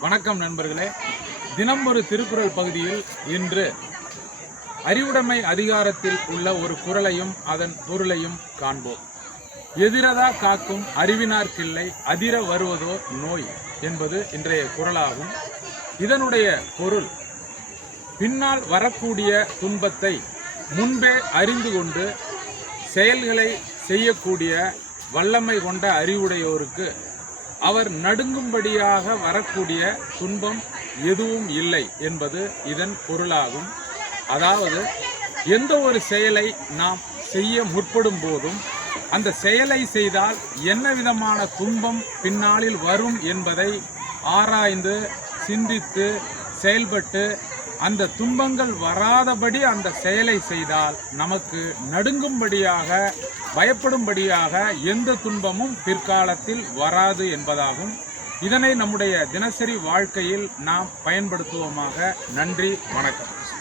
வணக்கம் நண்பர்களே. தினம் ஒரு திருக்குறள் பகுதியில் இன்று அறிவுடைமை அதிகாரத்தில் உள்ள ஒரு குறளையும் அதன் பொருளையும் காண்போம். எதிரதா காக்கும் அறிவினார் கிள்ளை அதிர வருவதோ நோய் என்பது இன்றைய குறளாகும். இதனுடைய பொருள், பின்னால் வரக்கூடிய துன்பத்தை முன்பே அறிந்து கொண்டு செயல்களை செய்யக்கூடிய வல்லமை கொண்ட அறிவுடையோருக்கு அவர் நடுங்கும்படியாக வரக்கூடிய துன்பம் எதுவும் இல்லை என்பது இதன் பொருளாகும். அதாவது, எந்த ஒரு செயலை நாம் செய்ய முற்படும் போதும் அந்த செயலை செய்தால் என்ன விதமான துன்பம் பின்னாளில் வரும் என்பதை ஆராய்ந்து சிந்தித்து செயல்பட்டு அந்த துன்பங்கள் வராதபடி அந்த செயலை செய்தால் நமக்கு நடுங்கும்படியாக, பயப்படும்படியாக எந்த துன்பமும் பிற்காலத்தில் வராது என்பதாகும். இதனை நம்முடைய தினசரி வாழ்க்கையில் நாம் பயன்படுத்துவோமாக. நன்றி, வணக்கம்.